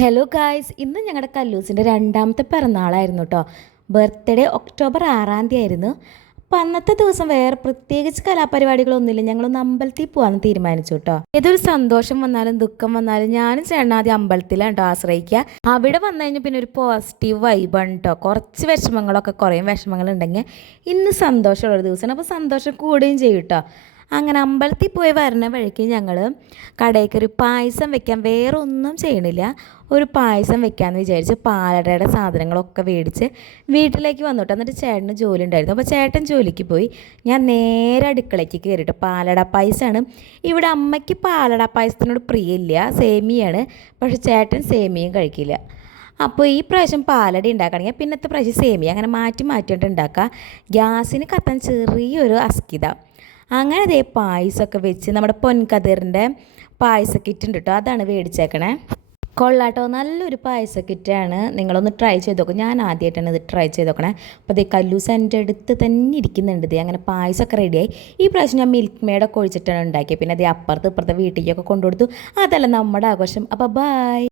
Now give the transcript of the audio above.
Hello guys, ഇന്ന് ഞങ്ങളുടെ കല്ലൂസിൻ്റെ രണ്ടാമത്തെ പിറന്നാളായിരുന്നു കേട്ടോ. ബർത്ത്ഡേ ഒക്ടോബർ 6 ആയിരുന്നു. അപ്പം അന്നത്തെ ദിവസം വേറെ പ്രത്യേകിച്ച് കലാപരിപാടികളൊന്നുമില്ല. ഞങ്ങളൊന്ന് അമ്പലത്തിൽ പോകാമെന്ന് തീരുമാനിച്ചു കേട്ടോ. ഏതൊരു സന്തോഷം വന്നാലും ദുഃഖം വന്നാലും ഞാനും ചേട്ടനാദ്യം അമ്പലത്തിലാണ് കേട്ടോ ആശ്രയിക്കുക. അവിടെ വന്നു കഴിഞ്ഞാൽ പിന്നെ ഒരു പോസിറ്റീവ് വൈബാണ് കേട്ടോ. കുറച്ച് വിഷമങ്ങളൊക്കെ കുറയും വിഷമങ്ങളുണ്ടെങ്കിൽ ഇന്ന് സന്തോഷമുള്ളൊരു ദിവസമാണ്. അപ്പോൾ സന്തോഷം കൂടുകയും ചെയ്യും കേട്ടോ. അങ്ങനെ അമ്പലത്തിൽ പോയി വരുന്ന വഴിക്ക് ഞങ്ങൾ കടയ്ക്ക് ഒരു പായസം വെക്കാൻ വേറെ ഒന്നും ചെയ്യണില്ല, ഒരു പായസം വെക്കാമെന്ന് വിചാരിച്ച് പാലടയുടെ സാധനങ്ങളൊക്കെ മേടിച്ച് വീട്ടിലേക്ക് വന്നിട്ട്. എന്നിട്ട് ചേട്ടന് ജോലി ഉണ്ടായിരുന്നു. അപ്പോൾ ചേട്ടൻ ജോലിക്ക് പോയി, ഞാൻ നേരെ അടുക്കളയ്ക്ക് കയറിയിട്ട് പാലട പായസമാണ്. ഇവിടെ അമ്മയ്ക്ക് പാലട പായസത്തിനോട് പ്രിയമില്ല, സേമിയാണ്. പക്ഷേ ചേട്ടൻ സേമിയും കഴിക്കില്ല. അപ്പോൾ ഈ പ്രാവശ്യം പാലട ഉണ്ടാക്കുകയാണെങ്കിൽ പിന്നത്തെ പ്രാവശ്യം സേമിയ, അങ്ങനെ മാറ്റി മാറ്റിയിട്ട് ഉണ്ടാക്കുക. ഗ്യാസിന് കത്താൻ ചെറിയൊരു അസ്കിത. അങ്ങനെ അതേ പായസമൊക്കെ വെച്ച് നമ്മുടെ പൊൻകതിറിൻ്റെ പായസ കിറ്റ് ഉണ്ട് കേട്ടോ, അതാണ് മേടിച്ചേക്കണേ. കൊള്ളാട്ടോ, നല്ലൊരു പായസ കിറ്റാണ്. നിങ്ങളൊന്ന് ട്രൈ ചെയ്ത് നോക്കും. ഞാൻ ആദ്യമായിട്ടാണ് ഇത് ട്രൈ ചെയ്ത് നോക്കണേ. അപ്പോൾ അതേ കല്ലൂസ് എൻ്റെ അടുത്ത് തന്നെ ഇരിക്കുന്നുണ്ട്. ഇത് അങ്ങനെ പായസമൊക്കെ റെഡിയായി. ഈ പ്രാവശ്യം ഞാൻ മിൽക്ക് മെയ്ഡൊക്കെ ഒഴിച്ചിട്ടാണ് ഉണ്ടാക്കിയത്. പിന്നെ അതേ അപ്പുറത്ത് ഇപ്പുറത്തെ വീട്ടിലേക്കൊക്കെ കൊണ്ടുകൊടുത്തു. അതല്ല നമ്മുടെ ആഘോഷം. അപ്പോൾ ബൈ.